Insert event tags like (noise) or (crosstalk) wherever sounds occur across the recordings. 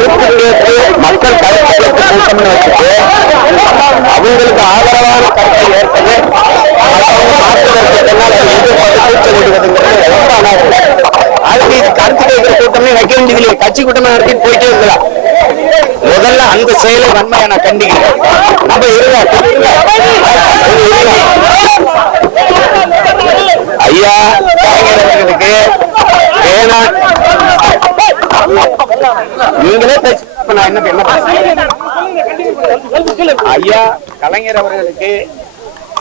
கருத்து கேட்டு மக்கள் கருத்து கேட்டு கூட்டம்னு வச்சுட்டு அவங்களுக்கு ஆதரவான கருத்தை ஏற்பது மற்றவங்க மாற்று ரொம்ப அதுக்கு இது கருத்து கேட்கிற கூட்டமே வைக்க வேண்டியதில்லை கட்சி கூட்டமா போயிட்டே இருக்கலாம் முதல்ல அந்த செயலை வன்மையா நான் கண்டிக்கிறேன் நம்ம இருங்க ஐயா கலைஞர் ஏன்னா நீங்களே பேச என்ன என்ன ஐயா கலைஞர் அவர்களுக்கு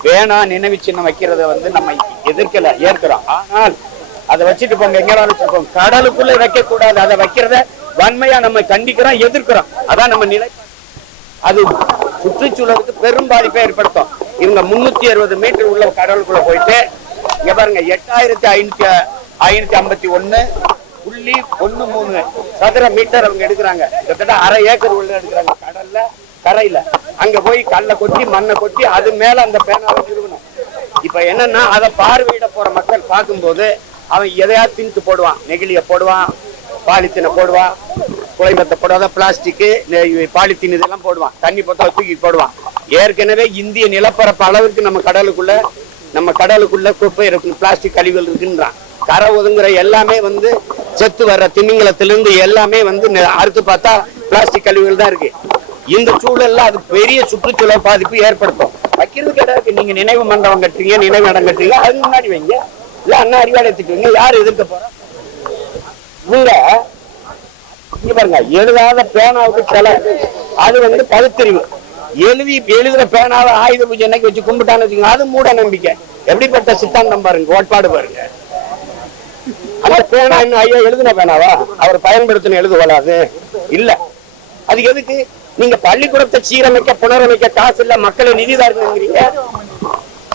வேணா நினைவு சின்னம் வைக்கிறத வந்து நம்ம எதிர்க்கல ஏற்கிறோம். ஆனால் அதை வச்சுட்டு போங்க எங்க கடலுக்குள்ள வைக்க கூடாது அதை வைக்கிறத வன்மையா நம்ம கண்டிக்கிறோம் எதிர்க்கிறோம். அதான் நம்ம நிலை. அது சுற்றுச்சூழலுக்கு பெரும் பாதிப்பை ஏற்படுத்தும். இவங்க முன்னூத்தி அறுபது மீட்டர் உள்ள கடலுக்குள்ள போயிட்டு இங்க பாருங்க எட்டாயிரத்தி ஐநூத்தி ஐநூத்தி ஐம்பத்தி ஒண்ணு புள்ளி ஒண்ணு மூணு சதுர மீட்டர் அவங்க எடுக்கிறாங்க. கிட்டத்தட்ட அரை ஏக்கர் உள்ள எடுக்கிறாங்க. கடல்ல கரையில. அங்க போய் கல்லை கொட்டி மண்ணை கொட்டி அது மேல அந்த பேனாவை நிறுவனம் இப்ப என்னன்னா அதை பார்வையிட போற மக்கள் பார்க்கும்போது அவன் எதையா திணித்து போடுவான். நெகிழிய போடுவான் பாலித்தீனை போடுவான் குலைமத்தை போடாத பிளாஸ்டிக்கு பாலித்தீன் இதெல்லாம் போடுவான். தண்ணி போட்டா தூக்கி போடுவான். ஏற்கனவே இந்திய நிலப்பரப்பு அளவுக்கு நம்ம கடலுக்குள்ள நம்ம கடலுக்குள்ள குப்பை இருக்கு பிளாஸ்டிக் கழிவுகள் இருக்குன்றான். கரை ஒதுங்குற எல்லாமே வந்து செத்து வர்ற திமிங்கலத்திலிருந்து எல்லாமே வந்து அறுத்து பார்த்தா பிளாஸ்டிக் கழிவுகள் தான் இருக்கு. இந்த சூழல்ல அது பெரிய சுற்றுச்சூழல் பாதிப்பு ஏற்படுத்தும். வைக்கிறது கிடையாது நீங்க நினைவு மண்டபம் கட்டுறீங்க நினைவு இடம் கட்டுறீங்க அதுக்கு முன்னாடி வைங்க. இல்ல அண்ணா அறிவாலயத்துக்கு எடுத்துக்குவீங்க யார் எதிர்க்க போறா? இவங்க இங்க பாருங்க எழுதாத பேனாவுக்கு சில. அது வந்து பகுத்தறிவு. எழுதி எழுதுற பேனாவை ஆயுத பூஜை அன்னைக்கு வச்சு கும்பிட்டான்னு வச்சுக்கோங்க. அது மூட நம்பிக்கை. எப்படிப்பட்ட சித்தாந்தம் பாருங்க கோட்பாடு பாருங்க. அந்த பேனா இன்னும் ஐயா எழுதுன பேனாவா? அவர் பயன்படுத்தின எழுதுவோல இல்ல. அது எதுக்கு? நீங்க பள்ளிக்கூடத்தை சீரமைக்க புனரமைக்க காசு இல்ல மக்களை நிதிதாருங்கிறீங்க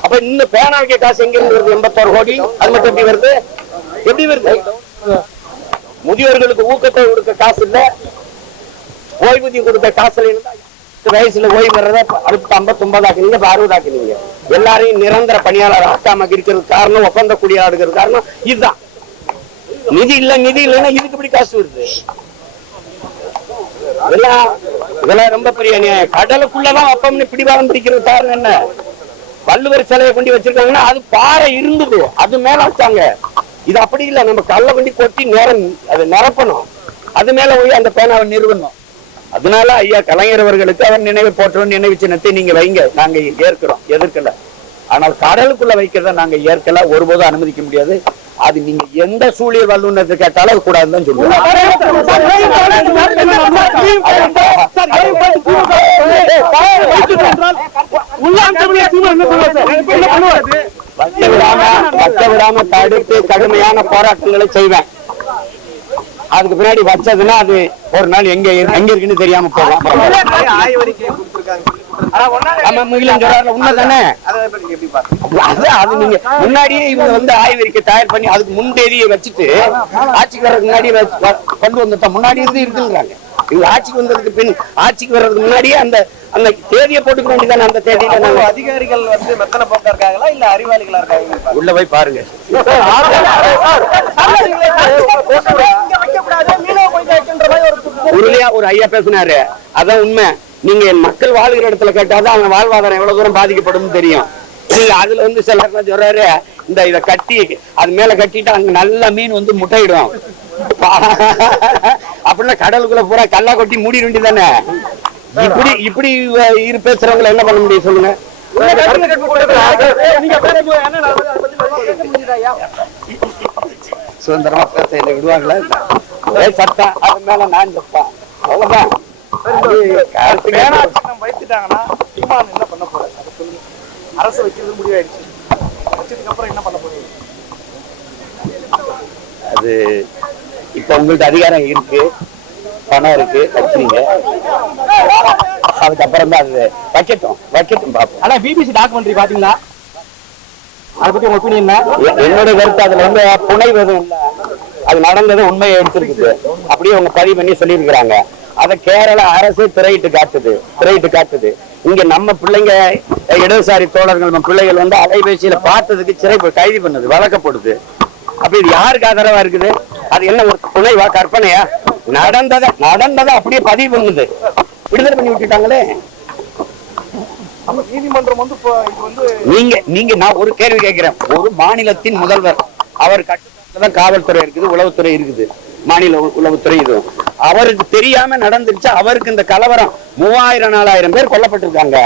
அப்ப இன்னும் பேனா வைக்க காசு எங்க இருந்து வருது? எண்பத்தோரு கோடி. அது மட்டும் எப்படி வருது? எப்படி வருது? முதியோர்களுக்கு ஊக்கத்தை கொடுக்க காசு இல்ல. ஓய்வூதியம் கொடுக்க காசு இல்லை வயசுல ஓய்வு வர்றத அடுத்து ஐம்பத்தி ஒன்பதாக்குனீங்க இப்ப அறுபதாக்குனீங்க எல்லாரையும் நிரந்தர பணியாளர் ஆக்காம இருக்கிறது காரணம் ஒப்பந்த குடியா காரணம் இதுதான். நிதி இல்ல நிதி இல்லைன்னா இதுக்கு இப்படி காசு வருது? இதெல்லாம் இதெல்லாம் ரொம்ப பெரிய அநியாயம். கடலுக்குள்ளதான் ஒப்பம்னு பிடிவாதம் பிடிக்கிறது காரணம் என்ன? வள்ளுவர் சிலையை கொண்டு வச்சிருக்காங்கன்னா அது பாறை இருந்தது. அது மேல வச்சாங்க. இது அப்படி இல்ல. நம்ம கல்ல கொண்டு கொட்டி நேரம் அதை நிரப்பணும். அது மேல போய் அந்த பேனாவை நிறுவனம் அதனால ஐயா கலைஞர் அவர்களுக்கு அவர் நினைவு போற்றோம் நினைவு சின்னத்தை நீங்க வைங்க. நாங்க ஏற்கிறோம். எதிர்க்கல. ஆனால் கடலுக்குள்ள வைக்கிறத நாங்க ஏற்கல. ஒருபோதும் அனுமதிக்க முடியாது. அது நீங்க எந்த சூழியல் வல்லுநத்தை கேட்டாலும் அது கூடாதுன்னு தான் சொல்லுவோம் வைக்க விடாம வைக்க விடாம தடுத்து கடுமையான போராட்டங்களை செய்வேன். அதுக்கு பின்னாடி வச்சதுன்னா அது ஒரு நாள் எங்க எங்க இருக்குன்னு தெரியாம போகும். நம்ம முகிலன் சொல்றாருல அது அது நீங்க முன்னாடியே இவங்க வந்து ஆய்வறிக்கை தயார் பண்ணி அதுக்கு முன்தேதியை வச்சுட்டு ஆட்சிக்கு வர்றதுக்கு முன்னாடி கொண்டு இருந்து இருக்குங்கிறாங்க. இவங்க ஆட்சிக்கு வந்ததுக்கு பின் ஆட்சிக்கு வர்றதுக்கு முன்னாடியே அந்த அந்த தேதியை போட்டுக்க வேண்டியதானே அந்த தேதியில நாங்க அதிகாரிகள் வந்து மெத்தனை போட்டா இருக்காங்களா இல்ல அறிவாளிகளா இருக்காங்க உள்ள போய் பாருங்க. உறுதியா ஒரு ஐயா பேசினாரு. அதான் உண்மை. நீங்க மக்கள் வாழ்கிற இடத்துல கேட்டாதான் அவங்க வாழ்வாதாரம் எவ்வளவு தூரம் பாதிக்கப்படும் தெரியும். அதுல வந்து சில நேரத்துல சொல்றாரு இந்த இத கட்டி அது மேல கட்டிட்டு அங்க நல்ல மீன் வந்து முட்டையிடும். (laughs) அப்படின்னா கடலுக்குள்ள பூரா கல்லா கொட்டி மூடிட வேண்டியதானே இப்படி இப்படி இரு பேசுறவங்களை என்ன பண்ண முடியும் சொல்லுங்க. சுதந்திரமா பேச என்ன விடுவாங்களா? ஏய் சத்தா அது மேல நான் சத்தா. அவ்வளவுதான். அது கருத்து பேனா கேட்டு- சின்னம் வைத்துட்டாங்கன்னா சீமான் என்ன பண்ண போறாரு அதை சொல்லுங்க அரசு வைக்கிறது முடிவாயிடுச்சு. வச்சதுக்கு அப்புறம் என்ன பண்ண போறீங்க? அது இப்ப உங்களுக்கு அதிகாரம் இருக்கு. பணம் இருக்கு வச்சுறீங்க அதுக்கப்புறம் தான் அது வைக்கட்டும் வைக்கட்டும் பார்ப்போம் ஆனா பிபிசி டாக்குமெண்ட்ரி பாத்தீங்களா அதை பத்தி உங்க ஒப்பீனியன் என்னோட கருத்து அதுல வந்து புனைவு எதுவும் இல்ல. அது நடந்தது உண்மையை எடுத்திருக்குது. அப்படியே அவங்க பதிவு பண்ணி சொல்லியிருக்கிறாங்க. அதை கேரள அரசு திரையிட்டு காட்டுது திரையிட்டு காட்டுது. இங்க நம்ம பிள்ளைங்க இடதுசாரி தோழர்கள் நம்ம பிள்ளைகள் வந்து அலைபேசியில பார்த்ததுக்கு சிறை கைது பண்ணுது வழக்கப்படுது. அப்ப இது யாருக்கு ஆதரவா இருக்குது? அது என்ன ஒரு புனைவா கற்பனையா? நடந்ததை நடந்ததை அப்படியே பதிவு பண்ணுது. விடுதலை பண்ணி விட்டுட்டாங்களே. நீதிமன்றம் வந்து நீங்க நீங்க நான் ஒரு கேள்வி கேட்கிறேன். ஒரு மாநிலத்தின் முதல்வர் அவர் கட்டுப்பாட்டுல தான் காவல்துறை இருக்குது உளவுத்துறை இருக்குது. மாநில உளவுத்துறை இது. அவருக்கு தெரியாம நடந்துருச்சு. அவருக்கு இந்த கலவரம் மூவாயிரம் நாலாயிரம் பேர் கொல்லப்பட்டிருக்காங்க.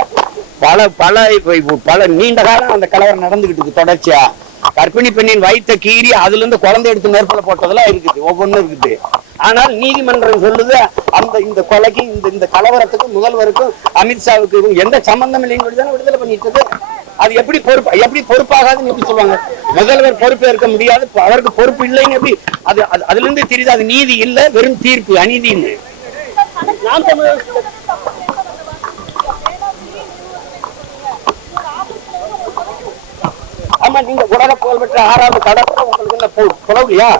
பல பல பல நீண்ட காலம் அந்த கலவரம் நடந்துகிட்டு இருக்கு தொடர்ச்சியா. கர்ப்பிணி பெண்ணின் வயிற்ற கீறி அதுல இருந்து குழந்தை எடுத்து நெருப்புல போட்டதெல்லாம் இருக்குது. ஒவ்வொன்றும் இருக்குது. ஆனால் நீதிமன்றம் சொல்லுது அந்த இந்த கொலைக்கு இந்த இந்த கலவரத்துக்கும் முதல்வருக்கும் அமித்ஷாவுக்கு எந்த சம்பந்தம் இல்லைன்னு சொல்லி தானே விடுதலை பண்ணிட்டு அது எப்படி பொறுப்பு எப்படி பொறுப்பாகாதுன்னு எப்படி சொல்லுவாங்க? முதல்வர் பொறுப்பு ஏற்க முடியாது அவருக்கு பொறுப்பு இல்லைன்னு எப்படி? அது அது- அதுல இருந்து தெரியுது அது நீதி இல்ல வெறும் தீர்ப்பு அநீதின்னு. ஆமா நீங்க உலக புகழ்பெற்ற ஆறாவது கடற்கரை உங்களுக்கு என்ன புலவுலையா?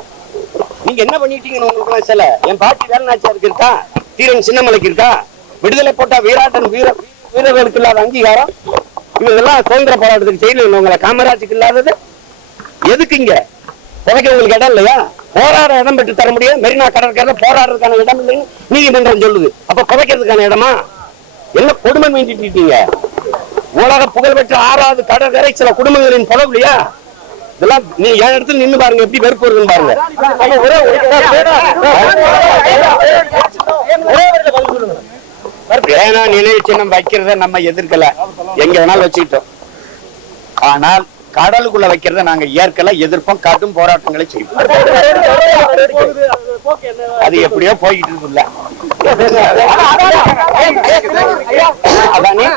நீங்க என்ன பண்ணிட்டீங்கன்னு உங்களுக்கு சில என் பாட்டி வேலுநாச்சியாருக்கு இருக்கா? தீரன் சின்னமலைக்கு இருக்கா? விடுதலை போட்ட வீராட்டன் வீர வீரர்களுக்கு இல்லாத அங்கீகாரம்? இவங்கெல்லாம் சுதந்திர போராட்டத்துக்கு செய்யல உங்களை காமராஜுக்கு இல்லாதது எதுக்கு இங்க புதைக்க உங்களுக்கு இடம் இல்லையா போராட இடம் பெற்று தர முடியாது மெரினா கடற்கரை போராடுறதுக்கான இடம் இல்லைன்னு நீதிமன்றம் சொல்லுது அப்ப புதைக்கிறதுக்கான இடமா என்ன கொடுமை மீண்டிட்டு இருக்கீங்க உலக புகழ்பெற்ற ஆறாவது கடற்கரை சில குடும்பங்களின் புலவுலையா இதெல்லாம் நீ என் இடத்துல நின்னு பாருங்க எப்படி வெறுப்பு வருதுன்னு பாருங்க ஒரே ஏன்னா நினைவு சின்னம் வைக்கிறத நம்ம எதிர்க்கல. எங்க வேணாலும் வச்சுக்கிட்டோம். ஆனால் கடலுக்குள்ள வைக்கிறத நாங்க ஏற்கல எதிர்ப்போம் கடும் போராட்டங்களை செய்வோம். அது எப்படியோ போய்கிட்டு இருக்குல்ல. அதானே?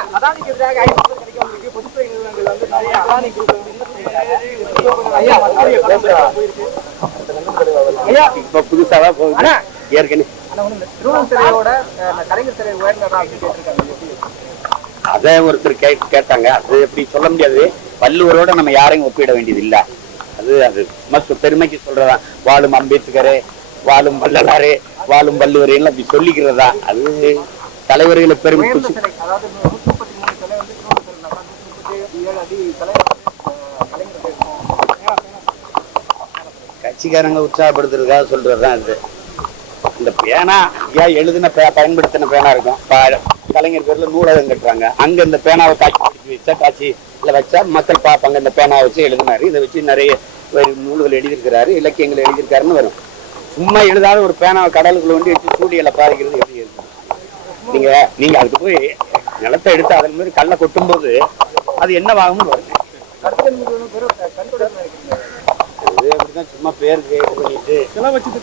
இப்ப புதுசாவா போகுது. ஏற்கனவே. திருவள்ளுவர் சிலையோட அஹ், கலைஞர் சிலை உயர்ந்ததா அப்படின்னு கேட்டிருக்காங்க. எப்படி அதை ஒருத்தர் கே கேட்டாங்க. அது எப்படி சொல்ல முடியாது. வள்ளுவரோட நம்ம யாரையும் ஒப்பிட வேண்டியது இல்ல அது அது சொ- பெருமைக்கு சொல்றதா. வாழும் அம்பேத்கரே வாழும் வள்ளலாரே வாழும் வள்ளுவரே எல்லாம் அப்படி சொல்லிக்கிறதா. அது தலைவர்களை பெருமை கட்சிக்காரங்க உற்சாகப்படுத்துறதுக்காக சொல்றதுதான் இது. இந்த பேனா ஏன் எழுதின பே பயன்படுத்தின பேனா இருக்கும்? கலைஞர் பேர்ல நூலகம் கட்டுறாங்க அங்க இந்த பேனாவை காட்சி பிடிச்சி வச்சா காட்சி இல்லை வச்சா மக்கள் பார்ப்பாங்க. இந்த பேனாவை வச்சு எழுதினாரு. இதை வச்சு நிறைய ஒரு நூல்கள் எழுதியிருக்கிறாரு. இலக்கியங்கள் எழுதியிருக்காருன்னு வரும். சும்மா எழுதாத ஒரு பேனாவை கடலுக்குள்ள வந்து வச்சு சூடியலை பாதிக்கிறது எப்படி இருக்கு? நீங்க நீங்க அதுக்கு போய் நிலத்தை எடுத்து அதன் மாதிரி கல்லை கொட்டும்போது அது என்னவாகும்னு வருங்க அப்படிதான் சும்மா பேருக்கு இது பண்ணிட்டு சிலை வச்சுட்டு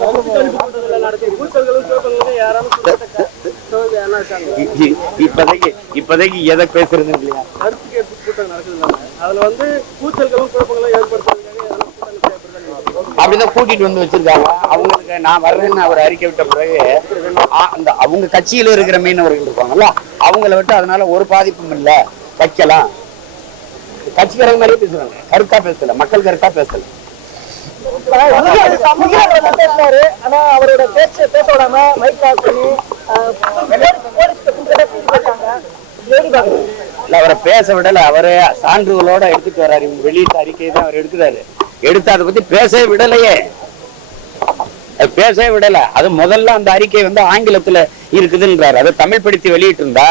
இப்போதைக்கு இப்போதைக்கு எதை பேசுறது இல்லையா? கருத்து கேட்பு கூட்டம் நடக்குதுனால அதுல வந்து கூச்சல்களும் குழப்பங்களும் ஏற்படுத்துறதுக்காக அப்படிதான் கூட்டிட்டு வந்து வச்சிருக்காங்க. அவங்களுக்கு நான் வர்றேன்னு அவர் அறிக்கை விட்ட பிறகு அந்த அவங்க கட்சியில இருக்கிற மீனவர்கள் இருப்பாங்கல்ல அவங்கள விட்டு அதனால ஒரு பாதிப்பும் இல்ல. வைக்கலாம். கட்சிக்காரங்க மாதிரியே பேசுறாங்க. கருத்தா பேசல. மக்கள் கருத்தா பேசல. பேசினாரு. ஆனா அவரோட பேச விடாம மைக் பண்ணி அவரை பேச விடல. அவரே சான்றுகளோட எடுத்துட்டு வர்றாரு. இவங்க வெளியிட்ட அறிக்கையை தான் அவர் எடுக்கிறாரு. எடுத்து அதை பத்தி பேசவே விடலையே. அது பேசவே விடல. அது முதல்ல அந்த அறிக்கை வந்து ஆங்கிலத்துல இருக்குதுன்றாரு. அதை தமிழ் படுத்தி வெளியிட்டு இருந்தா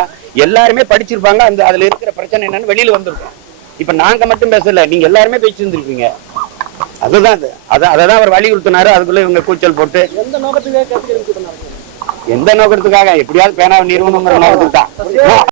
எல்லாருமே படிச்சிருப்பாங்க. அந்த அதுல இருக்கிற பிரச்சனை என்னன்னு வெளியில வந்திருக்கும். இப்ப நாங்க மட்டும் பேசல. நீங்க எல்லாருமே பேசியிருந்திருப்பீங்க அதுதான் அது. அதை தான் அவர் வலியுறுத்தினாரு அதுக்குள்ள இவங்க கூச்சல் போட்டு எந்த நோக்கத்துக்காக எந்த நோக்கத்துக்காக? எப்படியாவது பேனாவை நிறுவனங்கிற நோக்கத்துக்கு தான்.